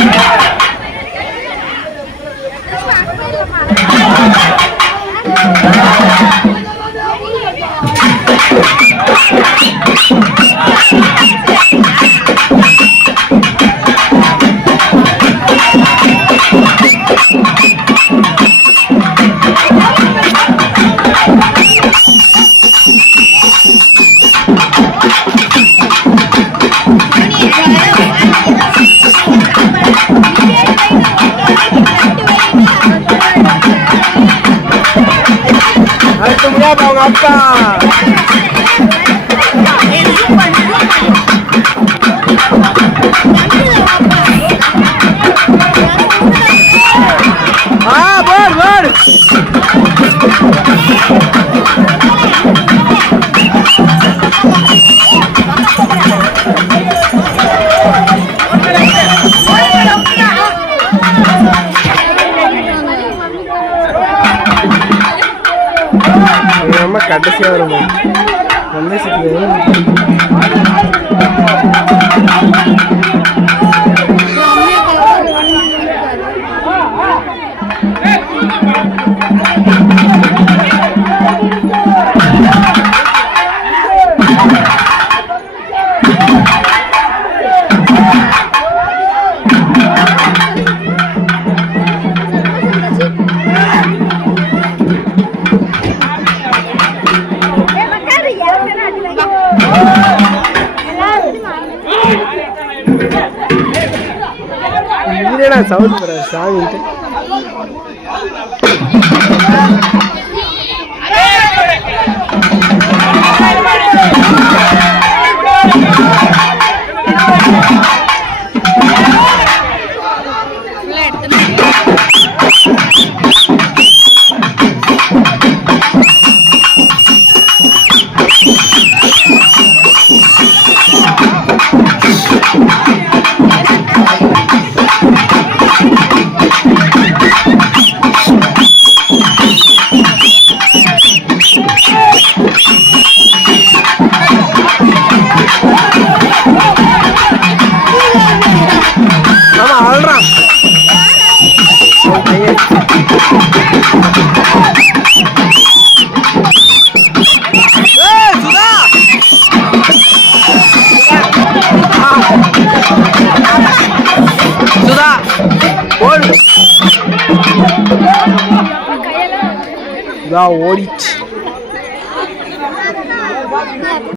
முடியாது அவங்க Vamos, rapaz! நம்ம கடைசியாக வரும் நல்ல சிக்கல் இதுலடா சவுண்ட் போற da Orit.